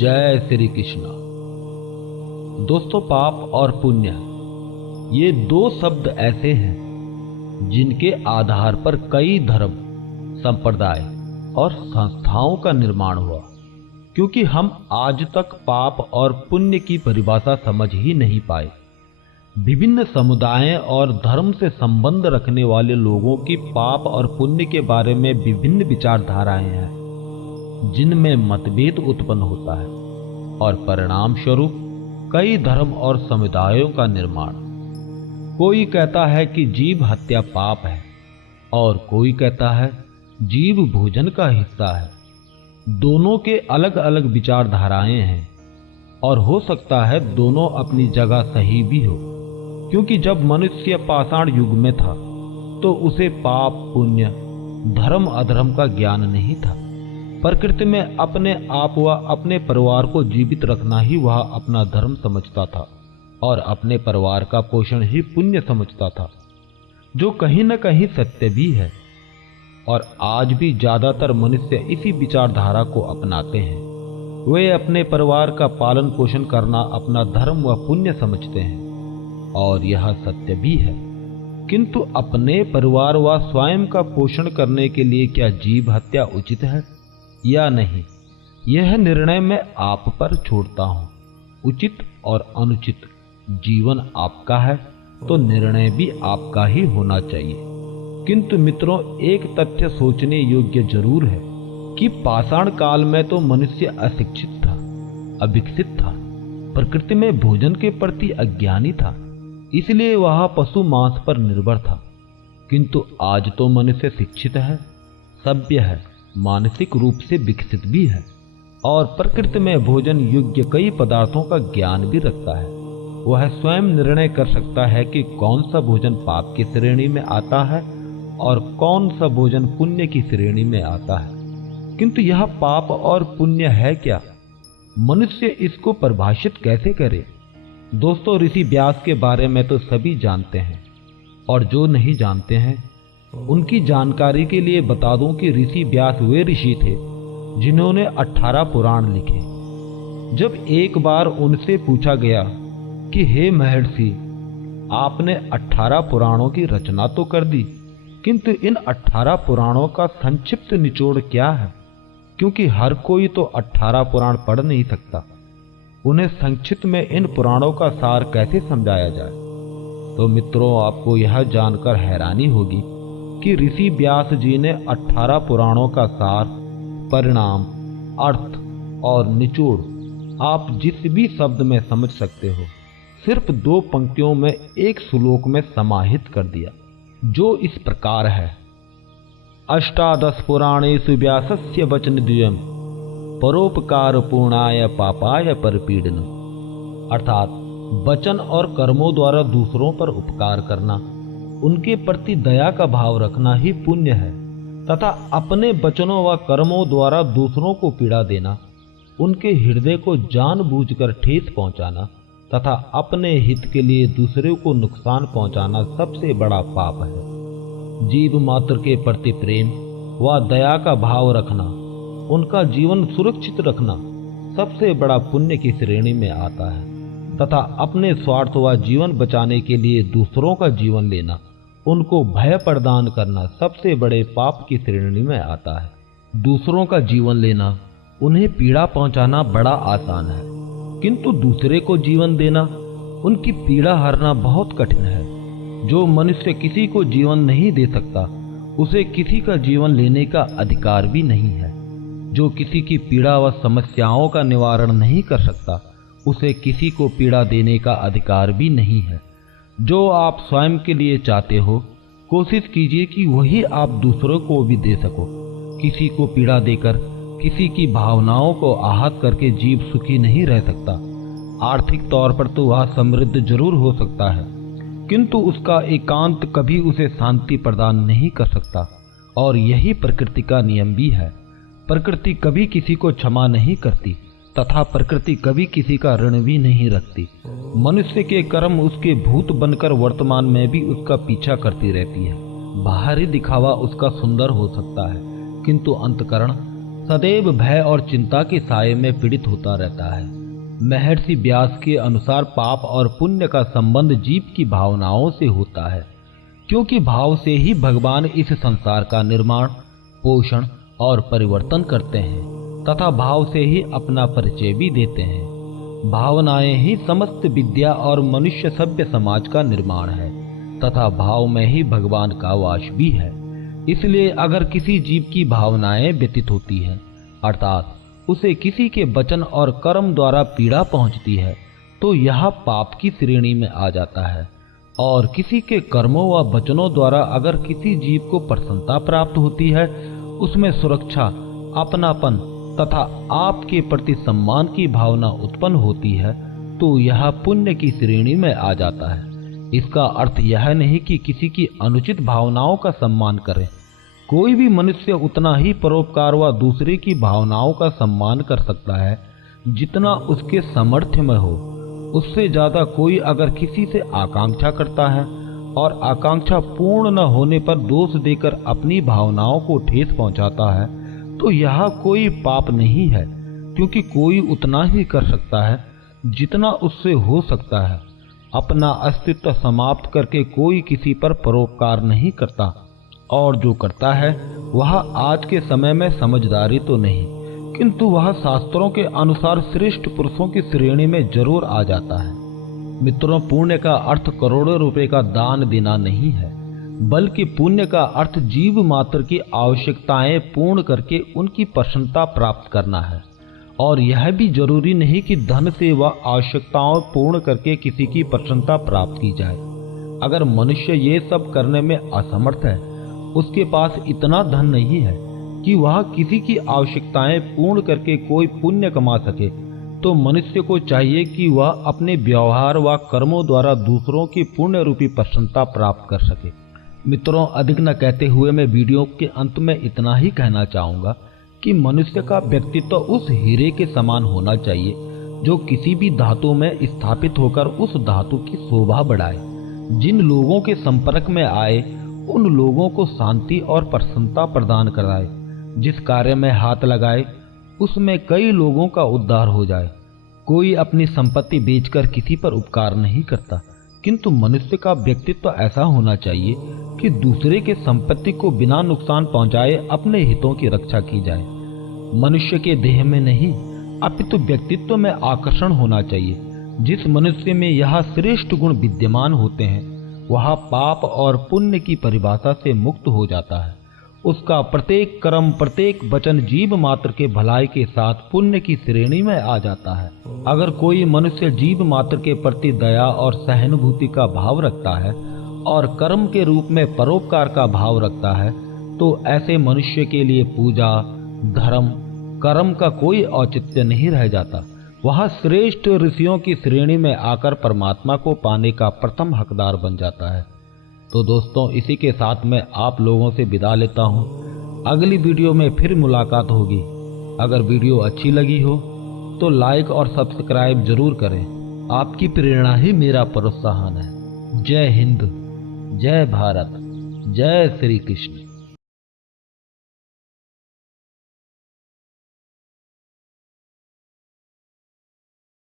जय श्री कृष्ण। दोस्तों, पाप और पुण्य ये दो शब्द ऐसे हैं जिनके आधार पर कई धर्म, संप्रदाय और संस्थाओं का निर्माण हुआ, क्योंकि हम आज तक पाप और पुण्य की परिभाषा समझ ही नहीं पाए। विभिन्न समुदायों और धर्म से संबंध रखने वाले लोगों की पाप और पुण्य के बारे में विभिन्न विचारधाराएं हैं, जिनमें मतभेद उत्पन्न होता है और परिणाम स्वरूप कई धर्म और समुदायों का निर्माण। कोई कहता है कि जीव हत्या पाप है और कोई कहता है जीव भोजन का हिस्सा है। दोनों के अलग अलग विचारधाराएं हैं और हो सकता है दोनों अपनी जगह सही भी हो, क्योंकि जब मनुष्य पाषाण युग में था तो उसे पाप पुण्य, धर्म अधर्म का ज्ञान नहीं था। प्रकृति में अपने आप व अपने परिवार को जीवित रखना ही वह अपना धर्म समझता था और अपने परिवार का पोषण ही पुण्य समझता था, जो कहीं न कहीं सत्य भी है। और आज भी ज्यादातर मनुष्य इसी विचारधारा को अपनाते हैं। वे अपने परिवार का पालन पोषण करना अपना धर्म व पुण्य समझते हैं और यह सत्य भी है। किंतु अपने परिवार व स्वयं का पोषण करने के लिए क्या जीव हत्या उचित है या नहीं, यह निर्णय मैं आप पर छोड़ता हूं। उचित और अनुचित जीवन आपका है तो निर्णय भी आपका ही होना चाहिए। किंतु मित्रों, एक तथ्य सोचने योग्य जरूर है कि पाषाण काल में तो मनुष्य अशिक्षित था, अविकसित था, प्रकृति में भोजन के प्रति अज्ञानी था, इसलिए वह पशु मांस पर निर्भर था। किंतु आज तो मनुष्य शिक्षित है, सभ्य है, मानसिक रूप से विकसित भी है और प्रकृति में भोजन योग्य कई पदार्थों का ज्ञान भी रखता है। वह स्वयं निर्णय कर सकता है कि कौन सा भोजन पाप की श्रेणी में आता है और कौन सा भोजन पुण्य की श्रेणी में आता है। किंतु यह पाप और पुण्य है क्या? मनुष्य इसको परिभाषित कैसे करे? दोस्तों, ऋषि व्यास के बारे में तो सभी जानते हैं और जो नहीं जानते हैं उनकी जानकारी के लिए बता दूं कि ऋषि व्यास वे ऋषि थे जिन्होंने 18 पुराण लिखे। जब एक बार उनसे पूछा गया कि हे महर्षि, आपने 18 पुराणों की रचना तो कर दी, किंतु इन 18 पुराणों का संक्षिप्त निचोड़ क्या है? क्योंकि हर कोई तो 18 पुराण पढ़ नहीं सकता। उन्हें संक्षिप्त में इन पुराणों का सार कैसे समझाया जाए? तो मित्रों, आपको यह जानकर हैरानी होगी कि ऋषि व्यास जी ने 18 पुराणों का सार, परिणाम, अर्थ और निचोड़ आप जिस भी शब्द में समझ सकते हो, सिर्फ 2 पंक्तियों में एक श्लोक में समाहित कर दिया, जो इस प्रकार है। अष्टादश पुराणेषु व्यासस्य वचनद्वयम् परोपकार पूर्णाय पापाय परपीडनम्। अर्थात वचन और कर्मों द्वारा दूसरों पर उपकार करना, उनके प्रति दया का भाव रखना ही पुण्य है, तथा अपने वचनों व कर्मों द्वारा दूसरों को पीड़ा देना, उनके हृदय को जानबूझकर ठेस पहुंचाना तथा अपने हित के लिए दूसरे को नुकसान पहुंचाना सबसे बड़ा पाप है। जीव मात्र के प्रति प्रेम व दया का भाव रखना, उनका जीवन सुरक्षित रखना सबसे बड़ा पुण्य की श्रेणी में आता है, तथा अपने स्वार्थ व जीवन बचाने के लिए दूसरों का जीवन लेना, उनको भय प्रदान करना सबसे बड़े पाप की श्रेणी में आता है। दूसरों का जीवन लेना, उन्हें पीड़ा पहुंचाना बड़ा आसान है, किंतु दूसरे को जीवन देना, उनकी पीड़ा हरना बहुत कठिन है। जो मनुष्य किसी को जीवन नहीं दे सकता, उसे किसी का जीवन लेने का अधिकार भी नहीं है। जो किसी की पीड़ा व समस्याओं का निवारण नहीं कर सकता, उसे किसी को पीड़ा देने का अधिकार भी नहीं है। जो आप स्वयं के लिए चाहते हो, कोशिश कीजिए कि वही आप दूसरों को भी दे सको। किसी को पीड़ा देकर, किसी की भावनाओं को आहत करके जीव सुखी नहीं रह सकता। आर्थिक तौर पर तो वह समृद्ध जरूर हो सकता है, किंतु उसका एकांत कभी उसे शांति प्रदान नहीं कर सकता। और यही प्रकृति का नियम भी है। प्रकृति कभी किसी को क्षमा नहीं करती तथा प्रकृति कभी किसी का ऋण भी नहीं रखती। मनुष्य के कर्म उसके भूत बनकर वर्तमान में भी उसका पीछा करती रहती है। बाहरी दिखावा उसका सुंदर हो सकता है, किंतु अंतकरण सदैव भय और चिंता के साये में पीड़ित होता रहता है। महर्षि व्यास के अनुसार पाप और पुण्य का संबंध जीव की भावनाओं से होता है, क्योंकि भाव से ही भगवान इस संसार का निर्माण, पोषण और परिवर्तन करते हैं तथा भाव से ही अपना परिचय भी देते हैं। भावनाएं ही समस्त विद्या और मनुष्य सभ्य समाज का निर्माण है तथा भाव में ही भगवान का वास भी है। इसलिए अगर किसी जीव की भावनाएं व्यतीत होती हैं, अर्थात उसे किसी के वचन और कर्म द्वारा पीड़ा पहुंचती है, तो यह पाप की श्रेणी में आ जाता है। और किसी के कर्मों व वचनों द्वारा अगर किसी जीव को प्रसन्नता प्राप्त होती है, उसमें सुरक्षा, अपनापन तथा आपके प्रति सम्मान की भावना उत्पन्न होती है, तो यह पुण्य की श्रेणी में आ जाता है। इसका अर्थ यह नहीं कि किसी की अनुचित भावनाओं का सम्मान करें। कोई भी मनुष्य उतना ही परोपकार व दूसरे की भावनाओं का सम्मान कर सकता है जितना उसके सामर्थ्य में हो। उससे ज्यादा कोई अगर किसी से आकांक्षा करता है और आकांक्षा पूर्ण न होने पर दोष देकर अपनी भावनाओं को ठेस पहुंचाता है, तो यह कोई पाप नहीं है, क्योंकि कोई उतना ही कर सकता है जितना उससे हो सकता है। अपना अस्तित्व समाप्त करके कोई किसी पर परोपकार नहीं करता, और जो करता है वह आज के समय में समझदारी तो नहीं, किंतु वह शास्त्रों के अनुसार श्रेष्ठ पुरुषों की श्रेणी में जरूर आ जाता है। मित्रों, पुण्य का अर्थ करोड़ों रुपए का दान देना नहीं है, बल्कि पुण्य का अर्थ जीव मात्र की आवश्यकताएं पूर्ण करके उनकी प्रसन्नता प्राप्त करना है। और यह भी जरूरी नहीं कि धन से वह आवश्यकताओं पूर्ण करके किसी की प्रसन्नता प्राप्त की जाए। अगर मनुष्य ये सब करने में असमर्थ है, उसके पास इतना धन नहीं है कि वह किसी की आवश्यकताएं पूर्ण करके कोई पुण्य कमा सके, तो मनुष्य को चाहिए कि वह अपने व्यवहार व कर्मों द्वारा दूसरों की पुण्य रूपी प्रसन्नता प्राप्त कर सके। मित्रों, अधिक न कहते हुए मैं वीडियो के अंत में इतना ही कहना चाहूँगा कि मनुष्य का व्यक्तित्व उस हीरे के समान होना चाहिए जो किसी भी धातु में स्थापित होकर उस धातु की शोभा बढ़ाए। जिन लोगों के संपर्क में आए उन लोगों को शांति और प्रसन्नता प्रदान कराए। जिस कार्य में हाथ लगाए उसमें कई लोगों का उद्धार हो जाए। कोई अपनी संपत्ति बेचकर किसी पर उपकार नहीं करता, किंतु मनुष्य का व्यक्तित्व ऐसा होना चाहिए कि दूसरे के संपत्ति को बिना नुकसान पहुंचाए अपने हितों की रक्षा की जाए। मनुष्य के देह में नहीं अपितु व्यक्तित्व में आकर्षण होना चाहिए। जिस मनुष्य में यह श्रेष्ठ गुण विद्यमान होते हैं, वह पाप और पुण्य की परिभाषा से मुक्त हो जाता है। उसका प्रत्येक कर्म, प्रत्येक वचन जीव मात्र के भलाई के साथ पुण्य की श्रेणी में आ जाता है। अगर कोई मनुष्य जीव मात्र के प्रति दया और सहानुभूति का भाव रखता है और कर्म के रूप में परोपकार का भाव रखता है, तो ऐसे मनुष्य के लिए पूजा, धर्म, कर्म का कोई औचित्य नहीं रह जाता। वह श्रेष्ठ ऋषियों की श्रेणी में आकर परमात्मा को पाने का प्रथम हकदार बन जाता है। तो दोस्तों, इसी के साथ मैं आप लोगों से विदा लेता हूँ। अगली वीडियो में फिर मुलाकात होगी। अगर वीडियो अच्छी लगी हो तो लाइक और सब्सक्राइब जरूर करें। आपकी प्रेरणा ही मेरा प्रोत्साहन है। जय हिंद, जय भारत, जय श्री कृष्ण।